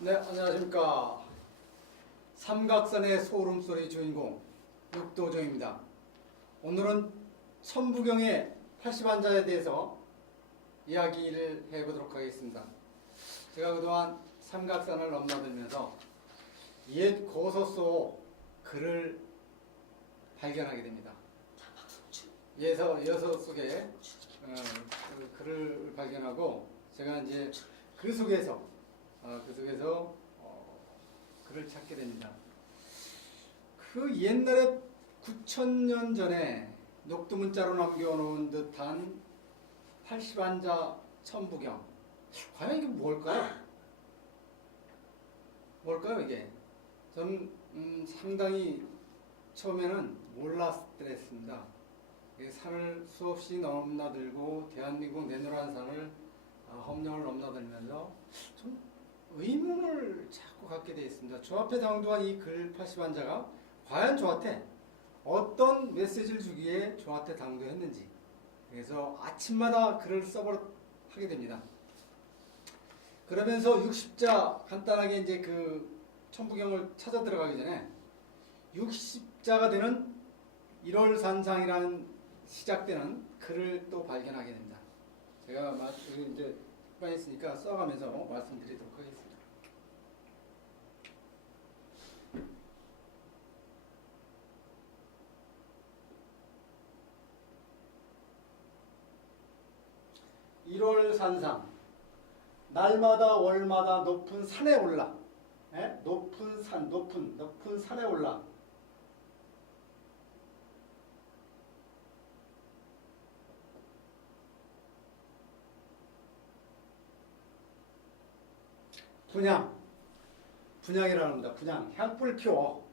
네, 안녕하십니까. 삼각산의 소름소리 주인공 육도정입니다. 오늘은 천부경의 80환자에 대해서 이야기를 해보도록 하겠습니다. 제가 그동안 삼각산을 넘나들면서 옛 고서 속 글을 발견하게 됩니다. 여서 속에 그 글을 발견하고 제가 이제 그 속에서 글을 찾게 됩니다. 그 옛날에 9,000년 전에 녹두문자로 남겨놓은 듯한 80환자 천부경. 과연 이게 뭘까요? 뭘까요 이게? 저는 상당히 처음에는 몰랐습니다. 산을 수없이 넘나들고 대한민국 내노란 산을 험령을 넘나들면서 좀 의문을 자꾸 갖게 되어 있습니다. 저 앞에 당도한 이 글 80환자가 과연 저한테 어떤 메시지를 주기에 저한테 당도했는지, 그래서 아침마다 글을 하게 됩니다. 그러면서 60자 간단하게 이제 그 천부경을 찾아 들어가기 전에 60자가 되는 1월산상이라는 시작되는 글을 또 발견하게 됩니다. 제가 이제 시간이 있으니까 써가면서 말씀드리도록 하겠습니다. 일월산상, 날마다 월마다 높은 산에 올라, 높은 산에 올라 분향이라는 겁니다. 분향, 향불표.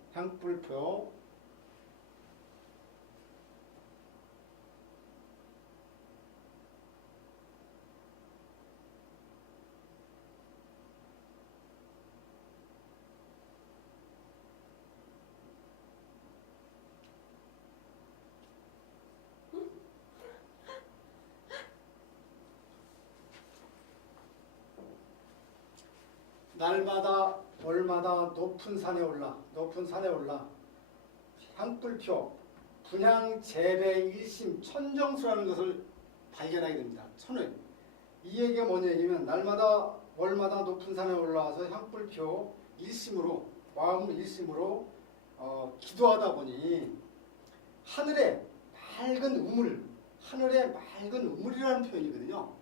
날마다 월마다 높은 산에 올라 향불표 분향 재배 일심 천정수라는 것을 발견하게 됩니다. 이 얘기가 뭐냐 하면 날마다 월마다 높은 산에 올라와서 향불표 일심으로 마음을 일심으로 기도하다 보니 하늘의 맑은 우물이라는 표현이거든요.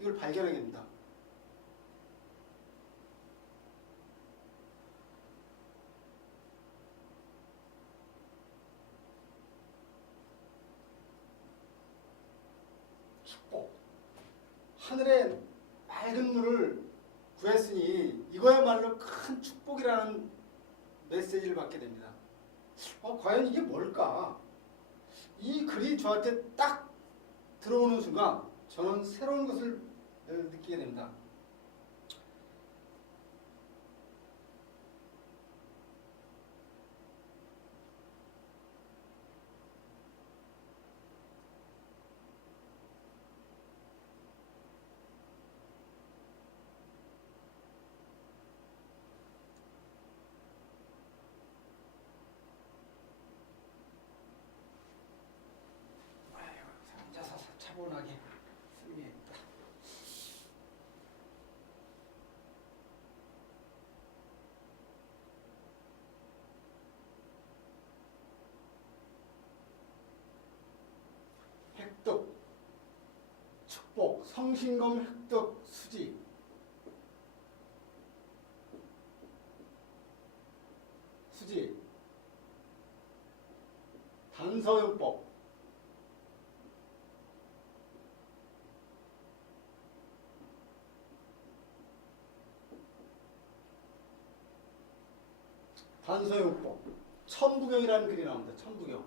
이걸 발견하게 됩니다. 축복. 하늘의 맑은 물을 구했으니 이거야말로 큰 축복이라는 메시지를 받게 됩니다. 과연 이게 뭘까? 이 글이 저한테 딱 들어오는 순간 저는 새로운 것을 느끼게 됩니다. 앉아서 차분하게 쓰겠다. 획득, 축복, 성신검 획득 수지. 단서용법. 천부경이라는 글이 나옵니다. 천부경.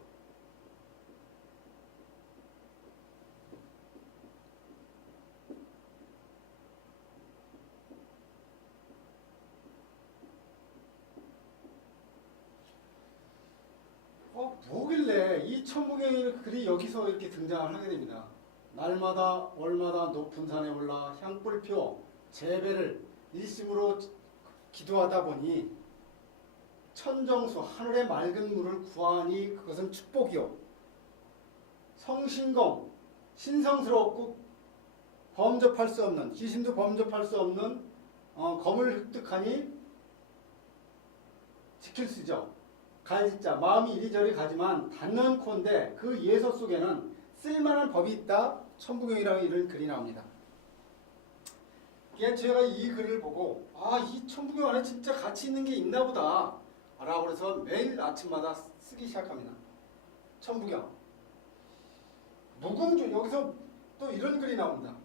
뭐길래 이 천부경의 글이 여기서 이렇게 등장을 하게 됩니다. 날마다 월마다 높은 산에 올라 향불표 재배를 일심으로 기도하다 보니 천정수 하늘의 맑은 물을 구하니 그것은 축복이요 성신공 신성스럽고 범접할 수 없는 귀신도 범접할 수 없는 검을 획득하니 지킬 수죠. 갈짓자 마음이 이리저리 가지만 단연코인데 그 예서 속에는 쓸만한 법이 있다. 천부경이라고 이런 글이 나옵니다. 예, 제가 이 글을 보고 이 천부경 안에 진짜 가치 있는 게 있나 보다 라고 해서 매일 아침마다 쓰기 시작합니다. 천부경 무궁주 여기서 또 이런 글이 나옵니다.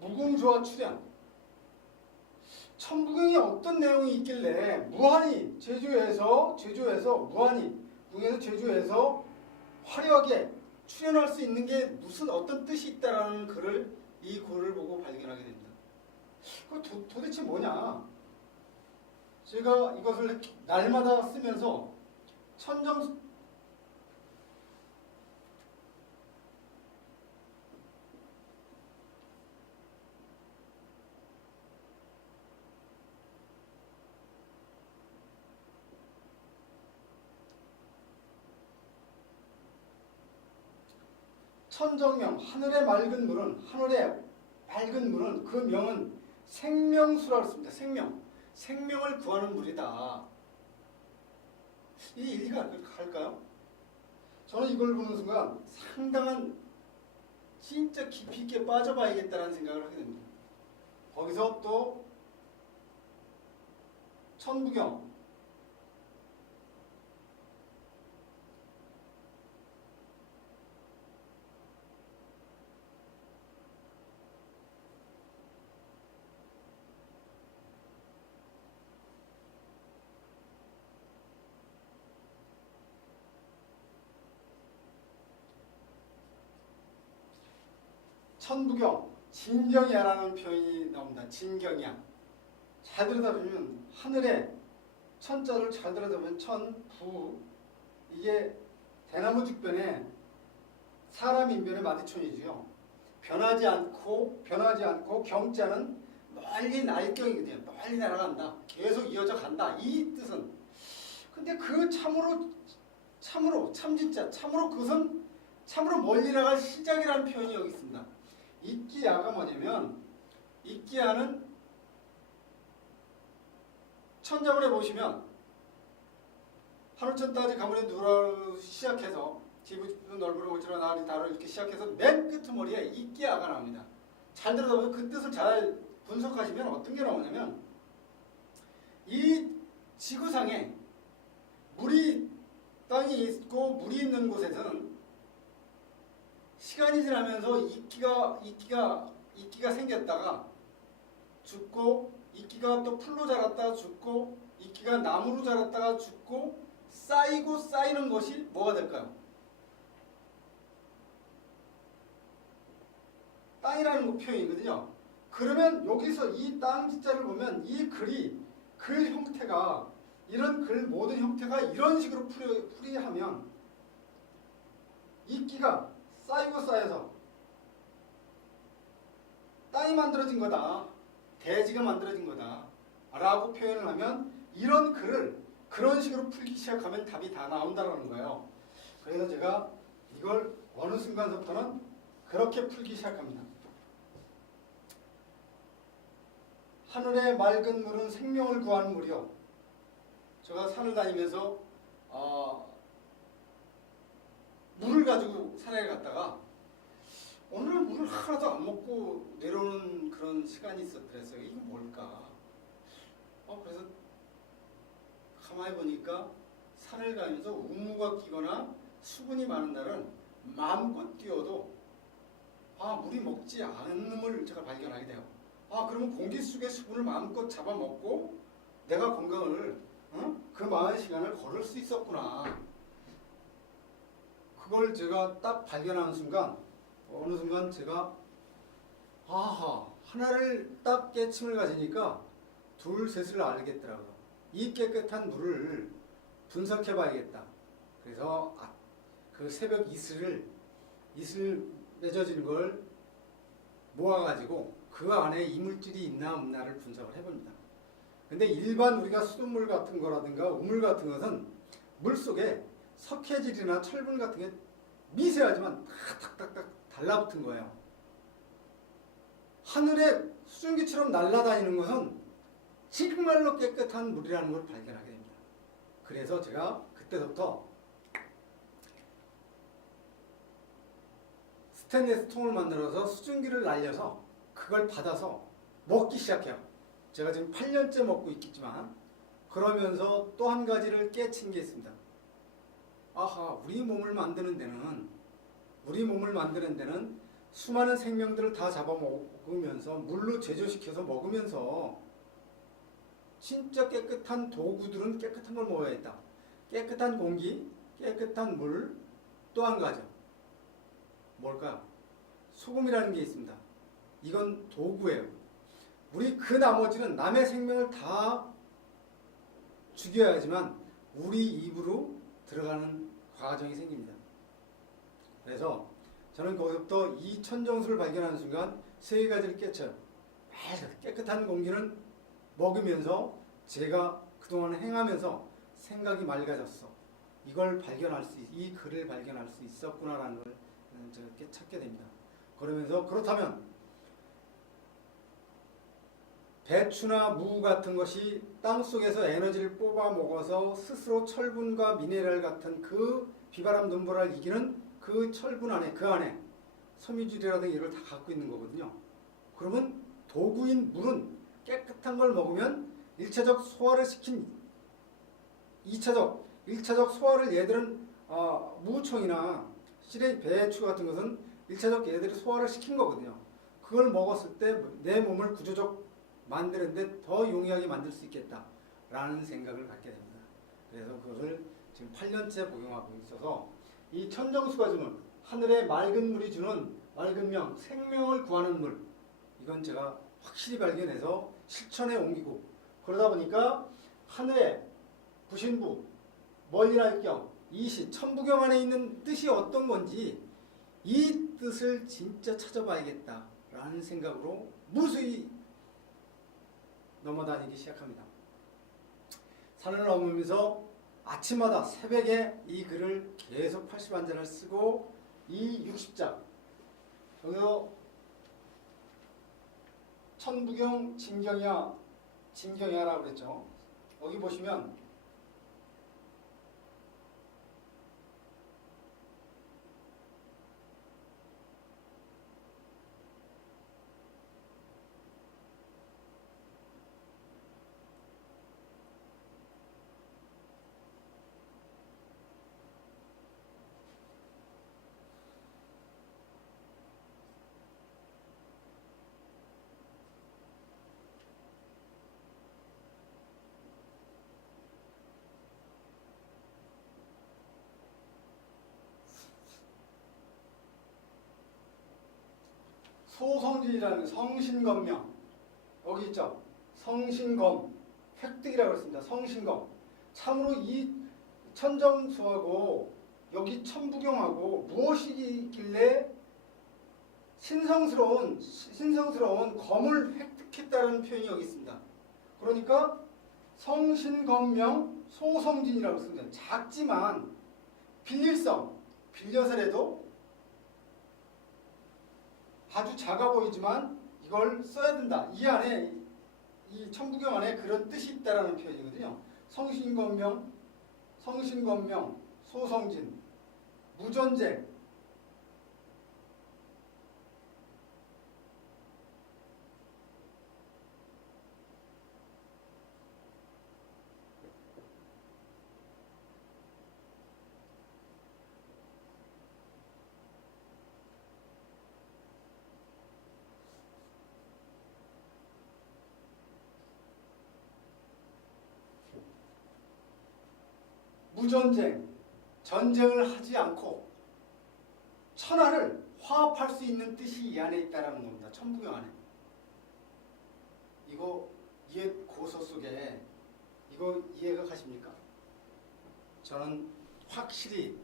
무궁주와 출현 천부경이 어떤 내용이 있길래 무한히 제주에서 무한히 궁에서 제주에서 화려하게 출현할 수 있는 게 무슨 어떤 뜻이 있다라는 글을 이 글을 보고 발견하게 됩니다. 그 도대체 뭐냐? 제가 이것을 날마다 쓰면서 천정명 하늘의 맑은 물은 그 명은 생명수라고 했습니다. 생명을 구하는 물이다. 이 일리가 할까요? 저는 이걸 보는 순간 상당한 진짜 깊이 있게 빠져봐야겠다는 생각을 하게 됩니다. 거기서 또 천부경 천부경 진경이야라는 표현이 나옵니다. 진경이야. 잘 들여다보면 하늘에 천자를 잘 들여다보면 천부 이게 대나무 죽변에 사람 인변의 마디촌이지요. 변하지 않고 경자는 멀리 날경이거든요. 멀리 날아간다. 계속 이어져 간다. 이 뜻은. 근데 그 참으로 그것은 참으로 멀리 나갈 시작이라는 표현이 여기 있습니다. 이끼야가 뭐냐면 이끼야는 천자문에 보시면 하늘천 따지 가문의 누라로 시작해서 지부는 넓으로 오지라 나리 다로 이렇게 시작해서 맨 끄트머리에 이끼야가 나옵니다. 잘 들어보면 그 뜻을 잘 분석하시면 어떤 게 나오냐면 이 지구상에 땅이 있고 물이 있는 곳에서는 시간이 지나면서 이끼가 생겼다가 죽고 이끼가 또 풀로 자랐다가 죽고 이끼가 나무로 자랐다가 죽고 쌓이고 쌓이는 것이 뭐가 될까요? 땅이라는 표현이거든요. 그러면 여기서 이 땅 지자를 보면 이 글이 글 형태가 이런 글 모든 형태가 이런 식으로 풀이하면 이끼가 쌓이고 쌓여서 땅이 만들어진 거다. 대지가 만들어진 거다. 라고 표현을 하면 이런 글을 그런 식으로 풀기 시작하면 답이 다 나온다는 거예요. 그래서 제가 이걸 어느 순간부터는 그렇게 풀기 시작합니다. 하늘의 맑은 물은 생명을 구하는 물이요. 제가 산을 다니면서 물을 가지고 산에 갔다가 오늘 물을 하나도 안 먹고 내려오는 그런 시간이 있었더랬어요. 이거 뭘까? 그래서 가만히 보니까 산을 가면서 우무가 끼거나 수분이 많은 날은 마음껏 뛰어도 물이 먹지 않은 놈을 제가 발견하게 돼요. 그러면 공기 속의 수분을 마음껏 잡아먹고 내가 건강을 그 많은 시간을 걸을 수 있었구나. 그걸 제가 딱 발견하는 순간 어느 순간 제가 아하 하나를 딱 깨침을 가지니까 둘 셋을 알겠더라고요. 이 깨끗한 물을 분석해 봐야겠다. 그래서 그 새벽 이슬 맺어진 걸 모아가지고 그 안에 이물질이 있나 없나를 분석을 해봅니다. 근데 일반 우리가 수돗물 같은 거라든가 우물 같은 것은 물 속에 석회질이나 철분 같은 게 미세하지만 탁탁탁탁 달라붙은 거예요. 하늘에 수증기처럼 날아다니는 것은 정말로 깨끗한 물이라는 걸 발견하게 됩니다. 그래서 제가 그때부터 스테인리스 통을 만들어서 수증기를 날려서 그걸 받아서 먹기 시작해요. 제가 지금 8년째 먹고 있겠지만 그러면서 또 한 가지를 깨친 게 있습니다. 아하, 우리 몸을 만드는 데는 수많은 생명들을 다 잡아먹으면서 물로 제조시켜서 먹으면서 진짜 깨끗한 도구들은 깨끗한 걸 먹어야겠다. 깨끗한 공기, 깨끗한 물, 또 한 가지 뭘까요? 소금이라는 게 있습니다. 이건 도구예요. 우리 그 나머지는 남의 생명을 다 죽여야지만 우리 입으로 들어가는 과정이 생깁니다. 그래서 저는 거기서부터 이 천정수를 발견하는 순간 세 가지를 깨쳐요. 깨끗한 공기는 먹으면서 제가 그동안 행하면서 생각이 맑아졌어. 이걸 발견할 수, 이 글을 발견할 수 있었구나라는 걸 제가 찾게 됩니다. 그러면서 그렇다면 배추나 무 같은 것이 땅속에서 에너지를 뽑아 먹어서 스스로 철분과 미네랄 같은 그 비바람 눈보라를 이기는 그 철분 안에, 그 안에 섬유질이라든가 이걸 다 갖고 있는 거거든요. 그러면 도구인 물은 깨끗한 걸 먹으면 1차적 소화를 시킨 1차적 소화를 얘들은 무청이나 시래기, 배추 같은 것은 1차적 얘들이 소화를 시킨 거거든요. 그걸 먹었을 때 내 몸을 구조적 만드는데 더 용이하게 만들 수 있겠다라는 생각을 갖게 됩니다. 그래서 그것을 지금 8년째 복용하고 있어서 이 천정수가 주는 하늘의 맑은 물이 주는 맑은 명, 생명을 구하는 물, 이건 제가 확실히 발견해서 실천에 옮기고 그러다 보니까 하늘의 부신부, 멀리 날 겸, 이시, 천부경 안에 있는 뜻이 어떤 건지 이 뜻을 진짜 찾아봐야겠다라는 생각으로 무수히 넘어다니기 시작합니다. 산을 넘으면서 아침마다 새벽에 이 글을 계속 80안자를 쓰고 이 60장 여기서 천부경 진경야라고 그랬죠. 여기 보시면 소성진이라는 성신검명 여기 있죠. 성신검 획득이라고 했습니다. 성신검 참으로 이 천정수하고 여기 천부경하고 무엇이길래 신성스러운 검을 획득했다는 표현이 여기 있습니다. 그러니까 성신검명 소성진이라고 씁니다. 작지만 빌릴성 빌려서라도 아주 작아 보이지만 이걸 써야 된다. 이 안에 이 천부경 안에 그런 뜻이 있다라는 표현이거든요. 성신검명, 소성진, 무전쟁. 무전쟁, 전쟁을 하지 않고 천하를 화합할 수 있는 뜻이 이 안에 있다라는 겁니다. 천부경 안에. 이거 이해 고서 속에 이거 이해가 가십니까? 저는 확실히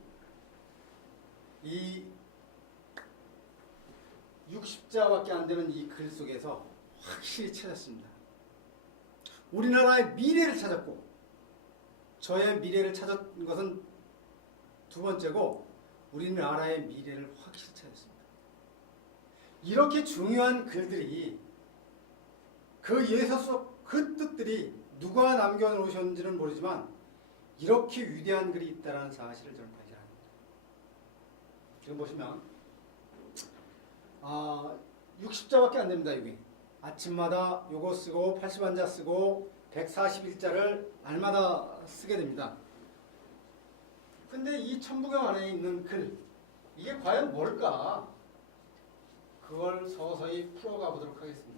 이 60자밖에 안 되는 이 글 속에서 확실히 찾았습니다. 우리나라의 미래를 찾았고 저의 미래를 찾은 것은 두 번째고 우리나라의 미래를 확실히 찾았습니다. 이렇게 중요한 글들이 그 예서 속 그 뜻들이 누가 남겨놓으셨는지는 모르지만 이렇게 위대한 글이 있다는 사실을 저는 발견합니다. 지금 보시면 60자밖에 안 됩니다. 여기 아침마다 요거 쓰고 80한자 쓰고 141자를 알마다 쓰게 됩니다. 근데 이 천부경 안에 있는 글 이게 과연 뭘까? 그걸 서서히 풀어가 보도록 하겠습니다.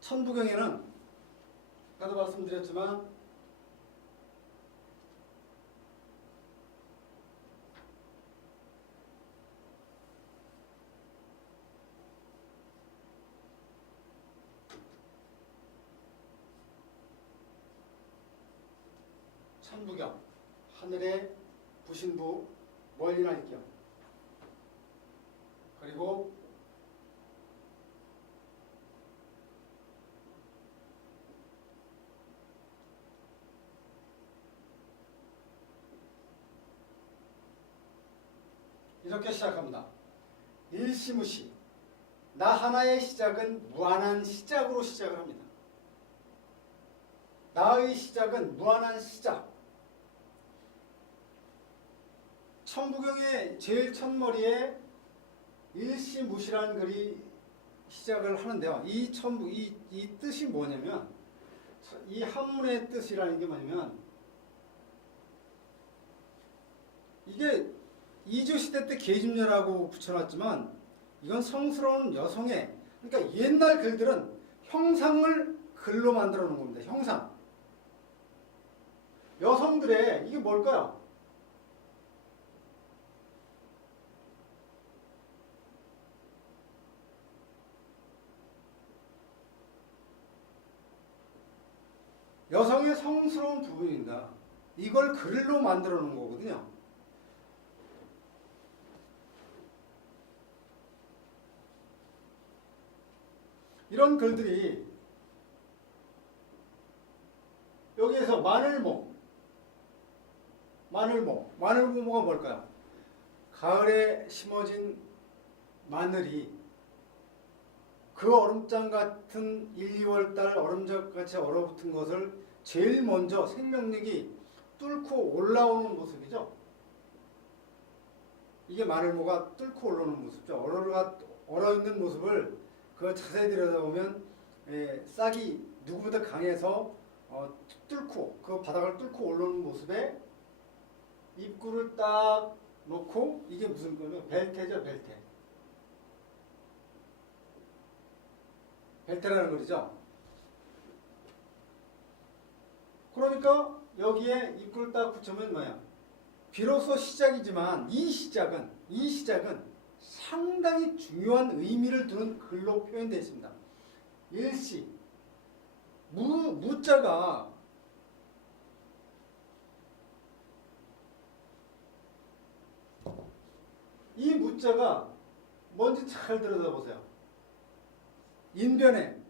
천부경에는 아까도 말씀드렸지만 천부경 하늘의 부신부 멀리 날경 그리고 이렇게 시작합니다. 일시무시 나 하나의 시작은 무한한 시작으로 시작을 합니다. 나의 시작은 무한한 시작. 천부경의 제일 첫머리에 일시무시라는 글이 시작을 하는데요. 이 뜻이 뭐냐면 이 한문의 뜻이라는 게 뭐냐면 이게 이조시대 때 계집녀라고 붙여놨지만 이건 성스러운 여성의 그러니까 옛날 글들은 형상을 글로 만들어 놓은 겁니다. 형상. 여성들의 이게 뭘까요? 여성의 성스러운 부분입니다. 이걸 글로 만들어 놓은 거거든요. 이런 글들이 여기에서 마늘모가 뭘까요? 가을에 심어진 마늘이 그 얼음장 같은 1, 2월달 얼음장같이 얼어붙은 것을 제일 먼저 생명력이 뚫고 올라오는 모습이죠. 이게 마늘모가 뚫고 올라오는 모습이죠. 얼어있는 모습을 그걸 자세히 들여다보면 싹이 누구보다 강해서 뚫고 그 바닥을 뚫고 올라오는 모습에 입구를 딱 놓고 이게 무슨 거냐면 벨테죠. 벨테라는 거죠. 그러니까 여기에 입구를 딱 붙이면 뭐야? 비로소 시작이지만 이 시작은 상당히 중요한 의미를 두는 글로 표현되어 있습니다. 일시 무자가 이 무자가 뭔지 잘 들여다보세요. 인변에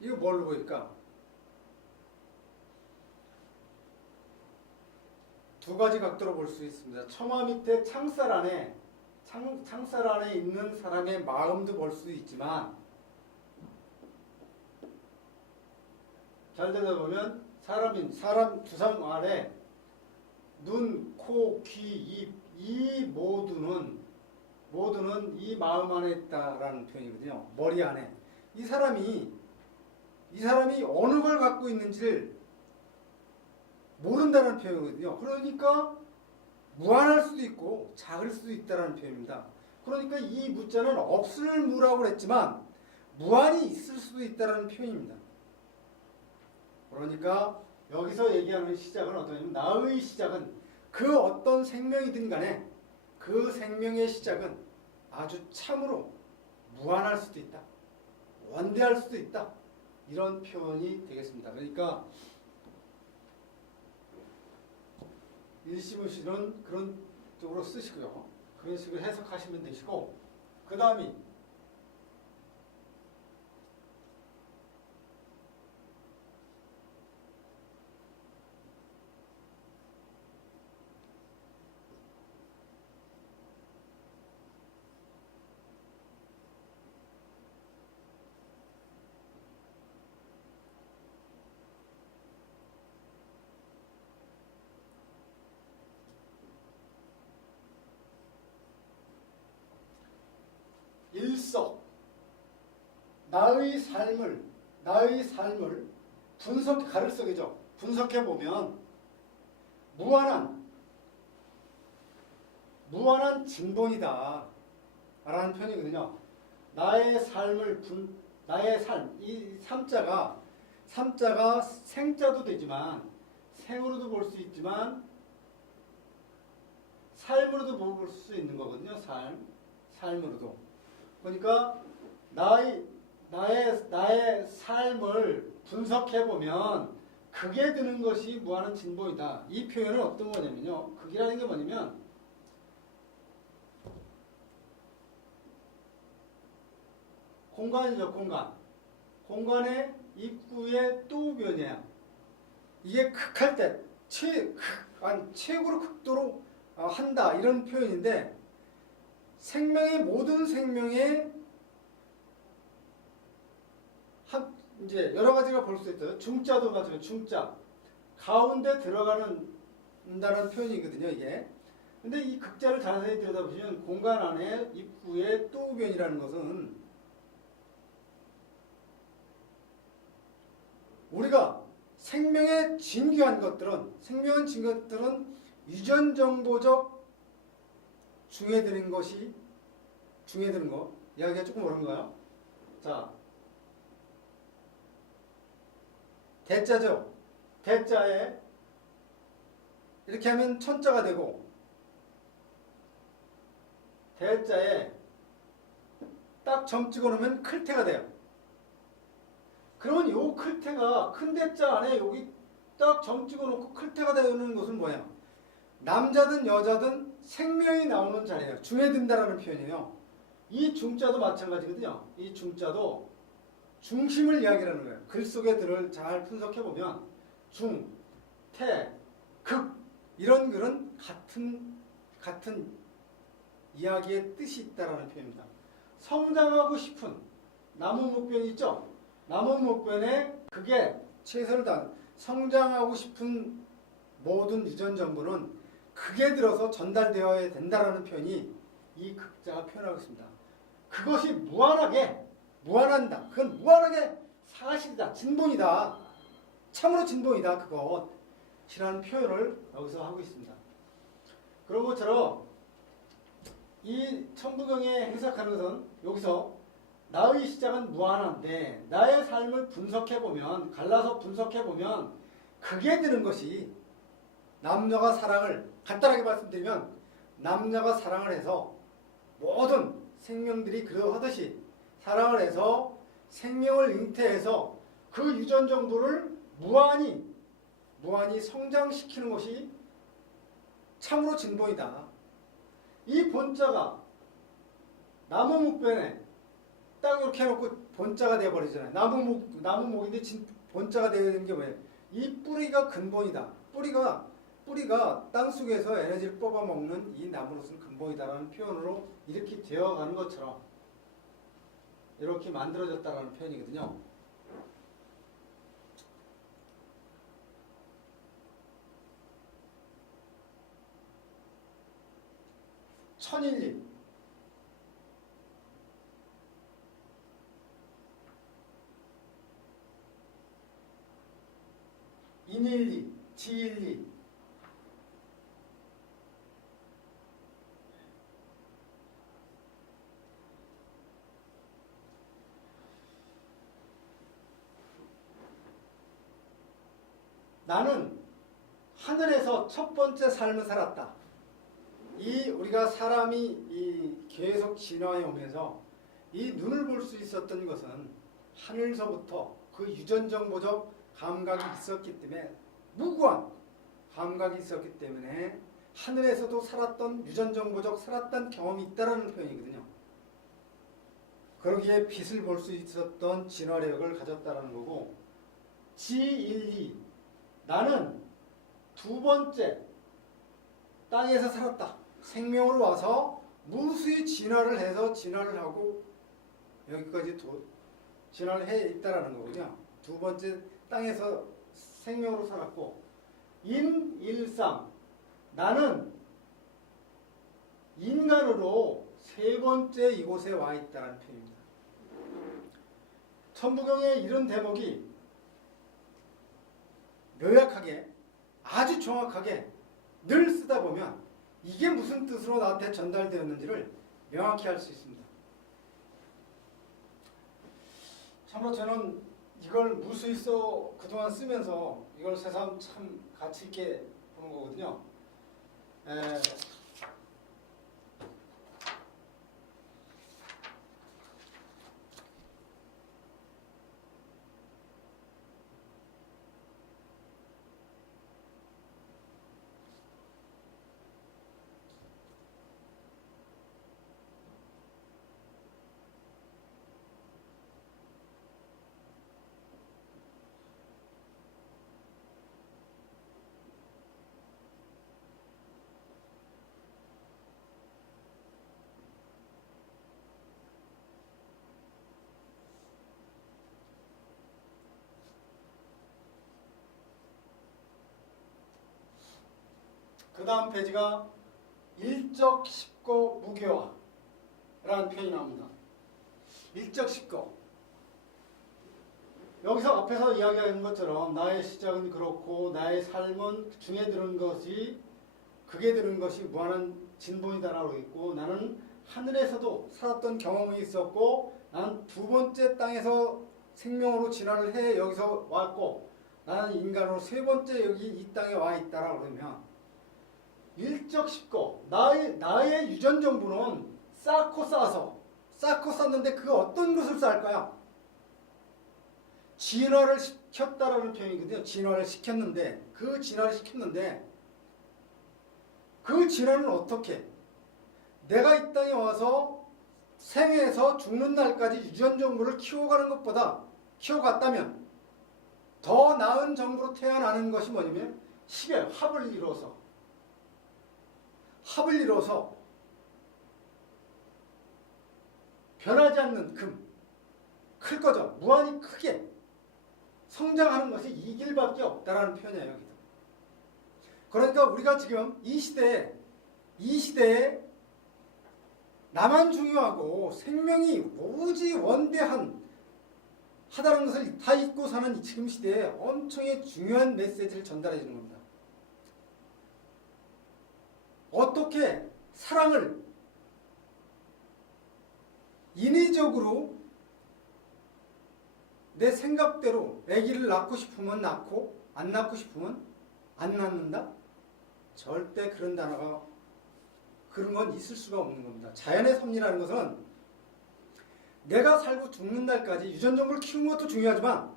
이거 뭘로 보일까? 두 가지 각도로 볼 수 있습니다. 처마 밑에 창살 안에 있는 사람의 마음도 볼 수 있지만 잘 들여다보면 사람 두상 아래 눈, 코, 귀, 입 이 모두는 이 마음 안에 있다라는 표현이거든요. 머리 안에. 이 사람이 어느 걸 갖고 있는지를 모른다는 표현이거든요. 그러니까 무한할 수도 있고 작을 수도 있다는 표현입니다. 그러니까 이 무자는 없을 무라고 그랬지만 무한이 있을 수도 있다는 표현입니다. 그러니까 여기서 얘기하는 시작은 어떠냐면 나의 시작은 그 어떤 생명이든 간에 그 생명의 시작은 아주 참으로 무한할 수도 있다. 원대할 수도 있다. 이런 표현이 되겠습니다. 그러니까 일시무시는 그런 쪽으로 쓰시고요. 그런 식으로 해석하시면 되시고 그 다음이 일석 나의 삶을 가를 속이죠. 분석해 보면 무한한 진본이다 라는 표현이거든요. 나의 삶 이 삼자가 생자도 되지만 생으로도 볼 수 있지만 삶으로도 볼 수 있는 거거든요. 삶으로도. 그러니까 나의 삶을 분석해 보면 극에 드는 것이 무한한 진보이다. 이 표현은 어떤 거냐면요. 극이라는 게 뭐냐면 공간이죠. 공간의 입구의 또변이야. 이게 극할 때 최고로 극도로 한다 이런 표현인데 모든 생명의 이제 여러 가지가 볼 수 있어요. 중자도 마찬가지로 중자 가운데 들어가는다는 표현이거든요. 이게. 근데 이 극자를 자세히 들여다보시면 공간 안에 입구의 또변이라는 것은 우리가 생명의 진귀한 것들은 유전정보적 중해드는 거 이야기가 조금 어려운가요? 자, 대자죠. 대자에 이렇게 하면 천자가 되고 대자에 딱 점 찍어 놓으면 클테가 돼요. 그러면 요 클테가 큰 대자 안에 여기 딱 점 찍어 놓고 클테가 되는 것은 뭐냐? 남자든 여자든 생명이 나오는 자리예요. 중해든다라는 표현이에요. 이 중자도 마찬가지거든요. 이 중자도 중심을 이야기하는 거예요. 글 속의 들을 잘 분석해 보면 중, 태, 극 이런 글은 같은 이야기의 뜻이 있다라는 표현입니다. 성장하고 싶은 나무목변이 있죠. 나무목변에 그게 최선을 다한 성장하고 싶은 모든 유전 정보는 극에 들어서 전달되어야 된다라는 표현이 이 극자가 표현하고 있습니다. 그것이 무한한다. 그건 무한하게 사실이다. 진본이다. 참으로 진본이다. 그것이라는 표현을 여기서 하고 있습니다. 그런 것처럼 이 천부경에 해석하는 것은 여기서 나의 시작은 무한한데 나의 삶을 분석해보면 갈라서 분석해보면 극에 드는 것이 남녀가 사랑을 간단하게 말씀드리면 남녀가 사랑을 해서 모든 생명들이 그러하듯이 사랑을 해서 생명을 잉태해서 그 유전 정도를 무한히 성장시키는 것이 참으로 진보이다. 이 본자가 나무목변에 딱 이렇게 해놓고 본자가 되어버리잖아요. 나무목인데 본자가 되는 게 뭐예요? 이 뿌리가 근본이다. 뿌리가 땅속에서 에너지를 뽑아먹는 이 나무로서는 근본이다라는 표현으로 이렇게 되어가는 것처럼 이렇게 만들어졌다라는 표현이거든요. 천일립 인일리, 지일리. 나는 하늘에서 첫 번째 삶을 살았다. 이 우리가 사람이 이 계속 진화해 오면서 이 눈을 볼 수 있었던 것은 하늘서부터 그 유전정보적 감각이 있었기 때문에 무구한 감각이 있었기 때문에 하늘에서도 살았던 유전정보적 살았던 경험이 있다라는 표현이거든요. 그러기에 빛을 볼 수 있었던 진화력을 가졌다라는 거고 지일리 나는 두 번째 땅에서 살았다. 생명으로 와서 무수히 진화를 해서 진화를 하고 여기까지 진화를 해 있다라는 거군요. 두 번째 땅에서 생명으로 살았고 인일삼 나는 인간으로 세 번째 이곳에 와 있다라는 표현입니다. 천부경의 이런 대목이 묘약하게 아주 정확하게 늘 쓰다 보면 이게 무슨 뜻으로 나한테 전달되었는지를 명확히 알 수 있습니다. 참으로 저는 이걸 무수히 그동안 쓰면서 이걸 새삼 참 가치 있게 보는 거거든요. 그 다음 페이지가 일적 십거 무교화라는 표현이 나옵니다. 일적 십거. 여기서 앞에서 이야기한 것처럼 나의 시작은 그렇고 나의 삶은 중에 들은 것이 극에 들은 것이 무한한 진본이다라고 했고 나는 하늘에서도 살았던 경험이 있었고 나는 두 번째 땅에서 생명으로 진화를 해 여기서 왔고 나는 인간으로 세 번째 여기 이 땅에 와 있다라고 그러면 일적 십거 나의 유전 정보는 쌓고 쌓았는데 그 어떤 것을 쌓을까요? 진화를 시켰다라는 표현이거든요. 진화를 시켰는데 그 진화는 어떻게? 내가 이 땅에 와서 생에서 죽는 날까지 유전 정보를 키워갔다면 더 나은 정보로 태어나는 것이 뭐냐면 10의 합을 이뤄서 변하지 않는 클 거죠. 무한히 크게 성장하는 것이 이 길밖에 없다라는 표현이에요. 여기도. 그러니까 우리가 지금 이 시대에 나만 중요하고 생명이 오지 원대한 하다는 것을 다 잊고 사는 지금 시대에 엄청나게 중요한 메시지를 전달해 주는 겁니다. 어떻게 사랑을 인위적으로 내 생각대로 아기를 낳고 싶으면 낳고 안 낳고 싶으면 안 낳는다? 절대 그런 단어가 그런 건 있을 수가 없는 겁니다. 자연의 섭리라는 것은 내가 살고 죽는 날까지 유전 정보를 키우는 것도 중요하지만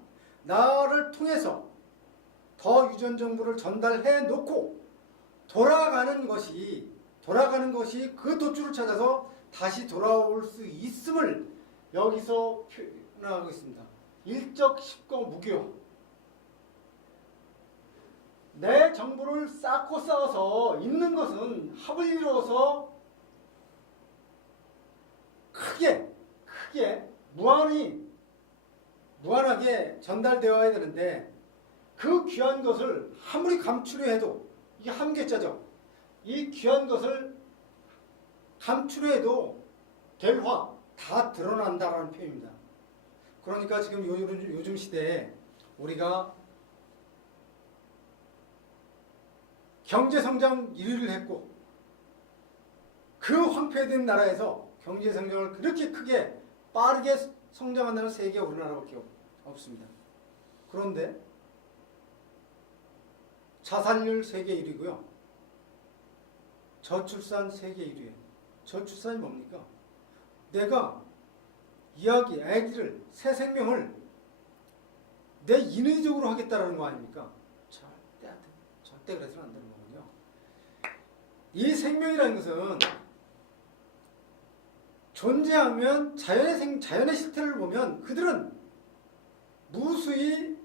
나를 통해서 더 유전 정보를 전달해 놓고 돌아가는 것이 그 도출을 찾아서 다시 돌아올 수 있음을 여기서 표현하고 있습니다. 일적 십거 무교. 내 정보를 쌓고 쌓아서 있는 것은 합을 이루어서 크게 무한하게 전달되어야 되는데 그 귀한 것을 아무리 감추려 해도 이게 한계자죠. 이 귀한 것을 감추려 해도 될화 다 드러난다라는 표현입니다. 그러니까 지금 요즘 시대에 우리가 경제성장 1위를 했고 그 황폐된 나라에서 경제성장을 그렇게 크게 빠르게 성장한 나라는 세계 우리나라밖에 없습니다. 그런데 자살률 세계 1위고요. 저출산 세계 1위예요. 저출산이 뭡니까? 내가 아기를 새 생명을 내 인위적으로 하겠다라는 거 아닙니까? 절대 그래서는 안 되는 거군요. 이 생명이라는 것은 존재하면 자연의 실태를 보면 그들은 무수히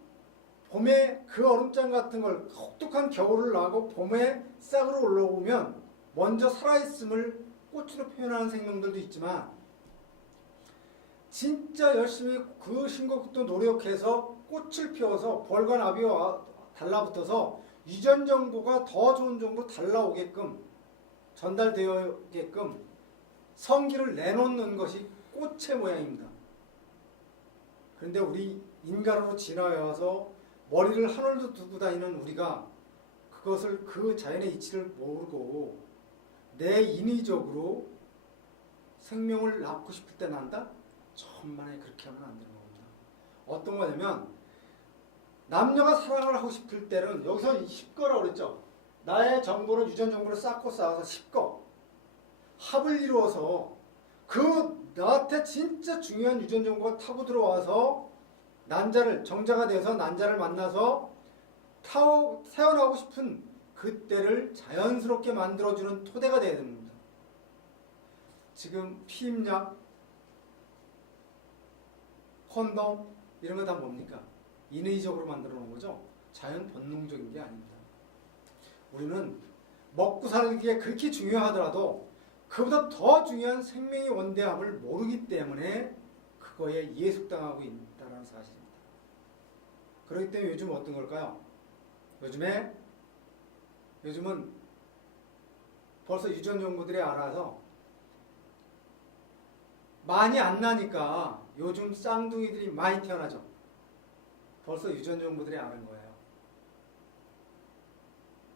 봄에 그 얼음장 같은 걸 혹독한 겨울을 나고 봄에 싹으로 올라오면 먼저 살아있음을 꽃으로 표현하는 생명들도 있지만 진짜 열심히 그 신곡도 노력해서 꽃을 피워서 벌과 나비와 달라붙어서 이전 정보가 더 좋은 정보로 달라오게끔 전달되어게끔 성기를 내놓는 것이 꽃의 모양입니다. 그런데 우리 인간으로 진화해와서 머리를 하늘도 두고 다니는 우리가 그것을 그 자연의 이치를 모르고 내 인위적으로 생명을 낳고 싶을 때 난다? 천만에 그렇게 하면 안 되는 겁니다. 어떤 거냐면 남녀가 사랑을 하고 싶을 때는 여기서 10거라고 그랬죠. 나의 정보를 유전 정보를 쌓고 쌓아서 10거 합을 이루어서 그 나한테 진짜 중요한 유전 정보가 타고 들어와서 정자가 돼서 난자를 만나서 태어나고 싶은 그때를 자연스럽게 만들어주는 토대가 돼야 됩니다. 지금 피임약, 콘돔 이런 거 다 뭡니까? 인위적으로 만들어 놓은 거죠. 자연 본능적인 게 아닙니다. 우리는 먹고 살기에 그렇게 중요하더라도 그보다 더 중요한 생명의 원대함을 모르기 때문에 그거에 예속당하고 있다는 사실입니다. 그렇기 때문에 요즘 어떤 걸까요? 요즘은 벌써 유전 정보들이 알아서 많이 안 나니까 요즘 쌍둥이들이 많이 태어나죠. 벌써 유전 정보들이 아는 거예요.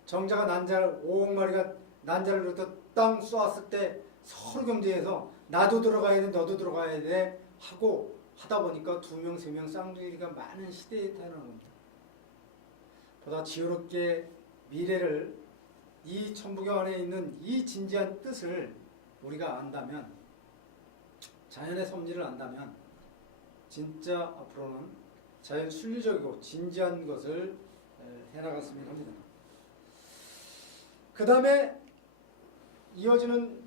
정자가 난자를 5억 마리가 난자를 이렇게 땅 쏘았을 때 서로 경쟁해서 나도 들어가야 돼, 너도 들어가야 돼 하고 하다 보니까 2명, 3명 쌍둥이가 많은 시대에 태어난 겁니다. 보다 지혜롭게 미래를 이 천부경 안에 있는 이 진지한 뜻을 우리가 안다면 자연의 섭리를 안다면 진짜 앞으로는 자연 순리적이고 진지한 것을 해나갔으면 합니다. 그 다음에 이어지는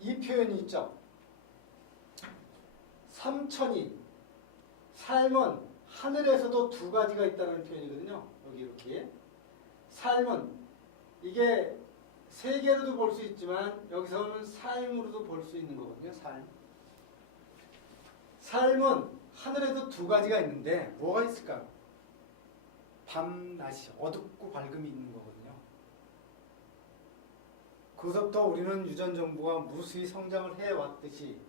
이 표현이 있죠. 삼천이 삶은 하늘에서도 두 가지가 있다는 표현이거든요. 여기 이렇게 삶은 이게 세계로도 볼 수 있지만 여기서는 삶으로도 볼 수 있는 거거든요. 삶은 하늘에도 두 가지가 있는데 뭐가 있을까요? 밤, 낮이 어둡고 밝음이 있는 거거든요. 그것부터 우리는 유전 정보가 무수히 성장을 해왔듯이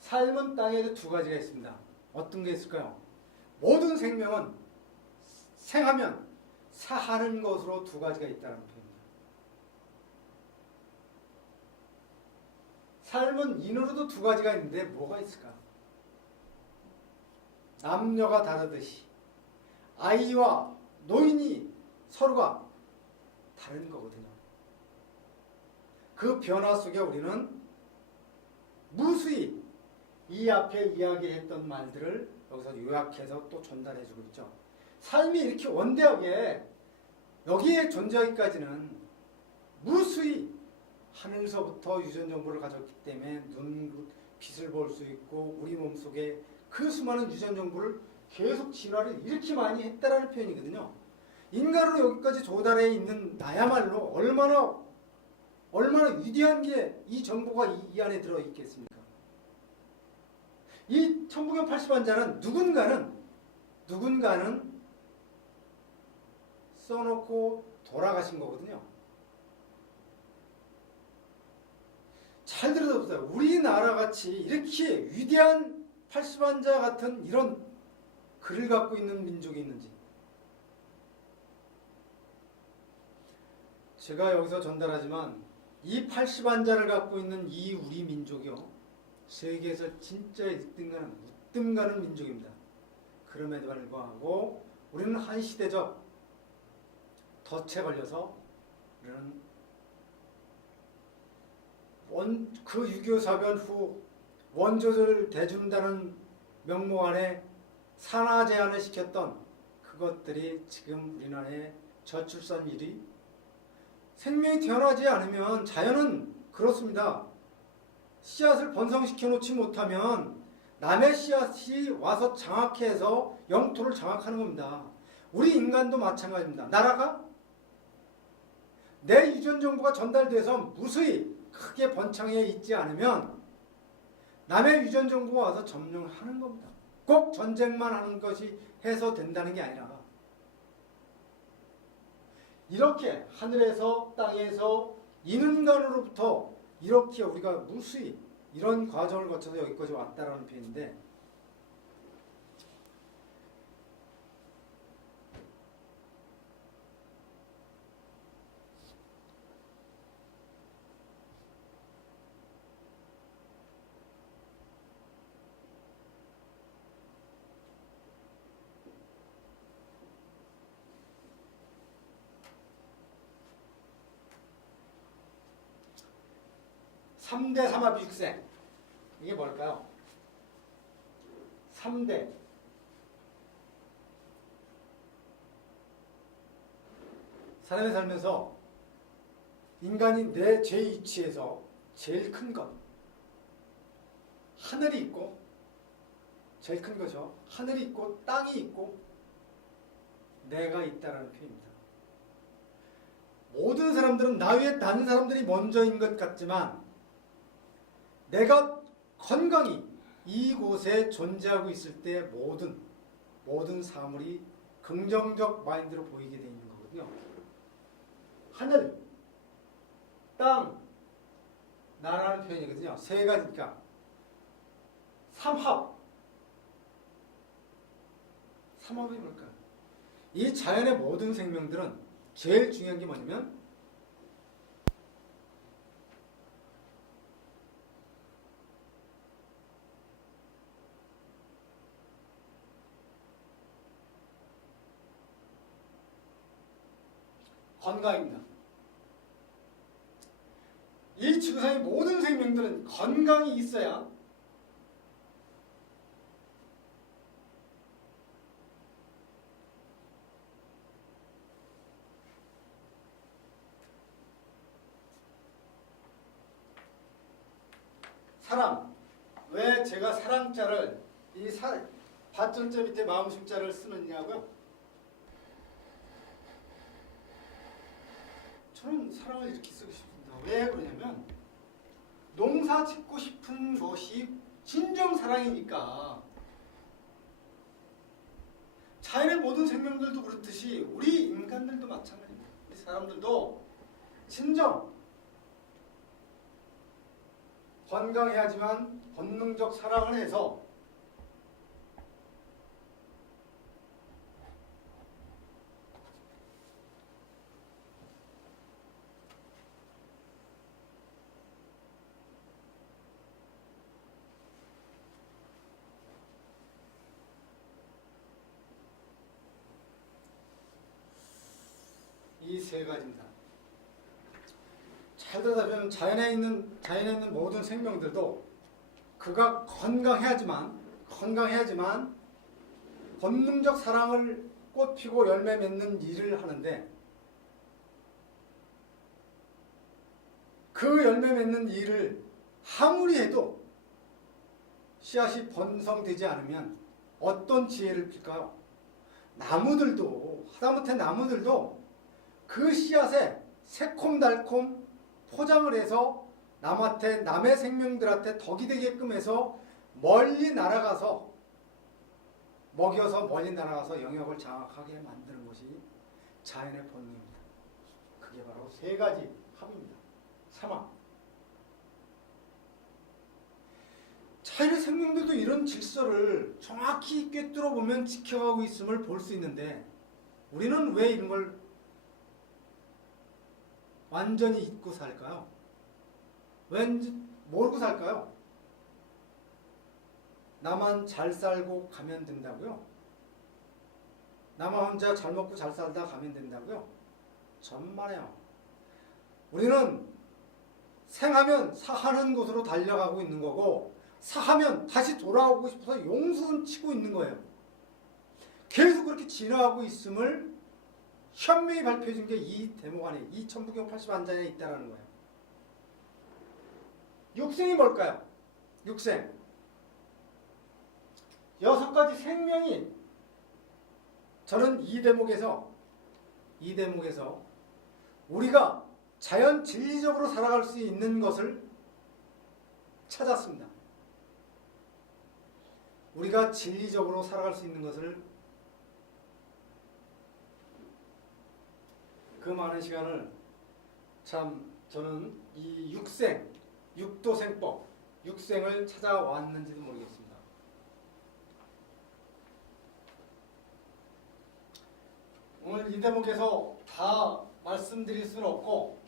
삶은 땅에도 두 가지가 있습니다. 어떤 게 있을까요? 모든 생명은 생하면 사하는 것으로 두 가지가 있다는 표현입니다. 삶은 인으로도 두 가지가 있는데 뭐가 있을까? 남녀가 다르듯이 아이와 노인이 서로가 다른 거거든요. 그 변화 속에 우리는 무수히 이 앞에 이야기했던 말들을 여기서 요약해서 또 전달해주고 있죠. 삶이 이렇게 원대하게 여기에 존재하기까지는 무수히 하늘서부터 유전 정보를 가졌기 때문에 빛을 볼 수 있고 우리 몸속에 그 수많은 유전 정보를 계속 진화를 이렇게 많이 했다라는 표현이거든요. 인간으로 여기까지 도달해 있는 나야말로 얼마나 위대한 게 이 정보가 이 안에 들어 있겠습니까? 이 천부경 80환자는 누군가는 써놓고 돌아가신 거거든요. 잘 들어보세요. 우리나라 같이 이렇게 위대한 80환자 같은 이런 글을 갖고 있는 민족이 있는지. 제가 여기서 전달하지만 이 80환자를 갖고 있는 이 우리 민족이요. 세계에서 진짜 1등 가는 민족입니다. 그럼에도 불구하고 우리는 한 시대적 덫에 걸려서 우리는 그 6.25 사변 후 원조를 대준다는 명목 안에 산하 제한을 시켰던 그것들이 지금 우리나라의 저출산율이 생명이 태어나지 않으면 자연은 그렇습니다. 씨앗을 번성시켜 놓지 못하면 남의 씨앗이 와서 장악해서 영토를 장악하는 겁니다. 우리 인간도 마찬가지입니다. 나라가 내 유전 정보가 전달돼서 무수히 크게 번창해 있지 않으면 남의 유전 정보가 와서 점령하는 겁니다. 꼭 전쟁만 하는 것이 해서 된다는 게 아니라 이렇게 하늘에서 땅에서 인간으로부터 이렇게 우리가 무수히 이런 과정을 거쳐서 여기까지 왔다라는 표현인데 삼대 삼합육생 이게 뭘까요? 3대 사람이 살면서 인간이 내 제 위치에서 제일 큰 것 하늘이 있고 제일 큰 거죠. 하늘이 있고 땅이 있고 내가 있다라는 표현입니다. 모든 사람들은 나 위에 다른 사람들이 먼저인 것 같지만 내가 건강히 이곳에 존재하고 있을 때 모든 사물이 긍정적 마인드로 보이게 되어 있는 거거든요. 하늘, 땅, 나라는 표현이거든요. 세 가지니까 삼합이 뭘까요? 이 자연의 모든 생명들은 제일 중요한 게 뭐냐면 건강입니다. 이 지구상의 모든 생명들은 건강이 있어야 사람, 왜 제가 사랑자를 받절자 밑에 마음심자를 쓰느냐고요? 저는 사랑을 이렇게 쓰고 싶습니다. 왜 그러냐면 농사 짓고 싶은 것이 진정 사랑이니까. 자연의 모든 생명들도 그렇듯이 우리 인간들도 마찬가지입니다. 우리 사람들도 진정 건강해야지만 본능적 사랑을 해서 이 세 가지입니다. 잘 들여다보면 자연에 있는 모든 생명들도 그가 건강해야지만 본능적 사랑을 꽃 피고 열매 맺는 일을 하는데 그 열매 맺는 일을 아무리 해도 씨앗이 번성되지 않으면 어떤 지혜를 필까요? 나무들도, 하다못해 나무들도 그 씨앗에 새콤달콤 포장을 해서 남의 생명들한테 덕이 되게끔 해서 멀리 날아가서 먹여서 멀리 날아가서 영역을 장악하게 만드는 것이 자연의 본능입니다. 그게 바로 세 가지 합입니다. 사막. 자연의 생명들도 이런 질서를 정확히 꿰뚫어 보면 지켜가고 있음을 볼 수 있는데 우리는 왜 이런 걸 완전히 잊고 살까요? 왠지 모르고 살까요? 나만 잘 살고 가면 된다고요? 나만 혼자 잘 먹고 잘 살다 가면 된다고요? 정말이에요. 우리는 생하면 사하는 곳으로 달려가고 있는 거고 사하면 다시 돌아오고 싶어서 용수는 치고 있는 거예요. 계속 그렇게 지나가고 있음을 현명히 발표해 준 게 이 대목 안에 이 천부경 81장에 있다는 거예요. 육생이 뭘까요? 육생. 6가지 생명이 저는 이 대목에서 우리가 자연 진리적으로 살아갈 수 있는 것을 찾았습니다. 우리가 진리적으로 살아갈 수 있는 것을 그 많은 시간을 참 저는 이 육생, 육도생법, 육생을 찾아왔는지도 모르겠습니다. 오늘 이 대목에서 다 말씀드릴 수는 없고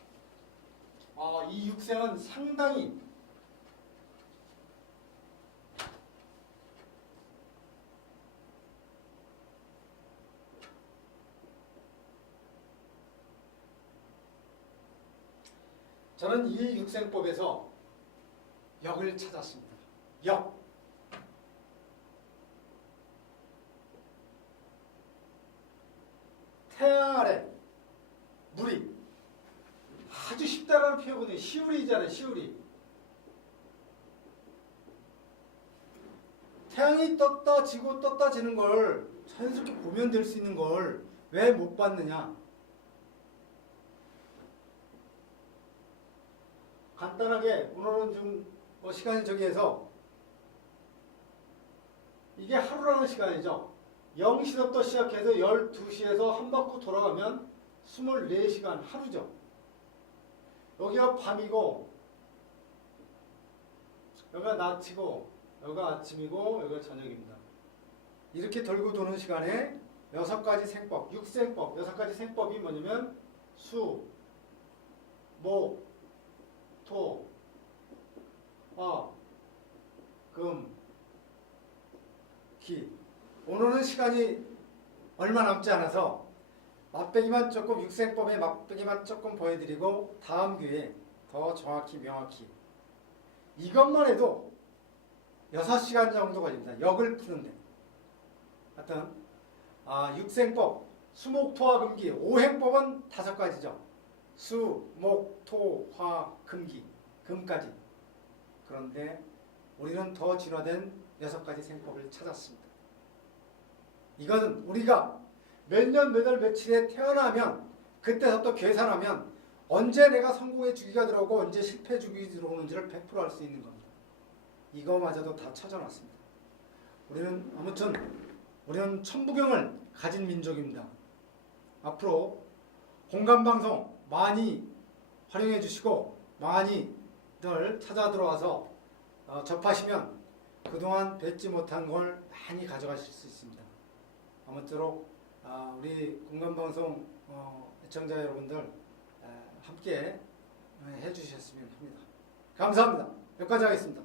이 육생은 상당히 저는 이 육생법에서 역을 찾았습니다. 역. 태양 아래 물이 아주 쉽다라는 표현이거든요. 시우리잖아요. 시우리. 태양이 떴다 지고 떴다 지는 걸 자연스럽게 보면 될 수 있는 걸 왜 못 봤느냐? 간단하게 오늘은 좀 시간이 저기해서 이게 하루라는 시간이죠. 0시부터 시작해서 12시에서 한 바퀴 돌아가면 24시간 하루죠. 여기가 밤이고 여기가 낮이고 여기가 아침이고 여기가 저녁입니다. 이렇게 돌고 도는 시간에 6가지 생법, 육생법, 6가지 생법이 뭐냐면 수, 목, 토, 화, 금, 기. 오늘은 시간이 얼마 남지 않아서 맛배기만 조금 육생법의 맛배기만 조금 보여드리고 다음 기회에 더 정확히 명확히 이것만 해도 6시간 정도 걸립니다. 역을 푸는데. 하여튼 육생법, 수목토화금기, 오행법은 5가지죠. 수, 목, 토, 화, 금기, 금까지. 그런데 우리는 더 진화된 6가지 생법을 찾았습니다. 이거는 우리가 몇 년, 몇 월, 며칠에 태어나면 그때부터 계산하면 언제 내가 성공의 주기가 들어오고 언제 실패 주기 들어오는지를 100% 알 수 있는 겁니다. 이거마저도 다 찾아놨습니다. 우리는 천부경을 가진 민족입니다. 앞으로 공감방송 많이 활용해 주시고 많이들 찾아 들어와서 접하시면 그동안 뵙지 못한 걸 많이 가져가실 수 있습니다. 아무쪼록 우리 공감방송 애청자 여러분들 함께 해주셨으면 합니다. 감사합니다. 여기까지 하겠습니다.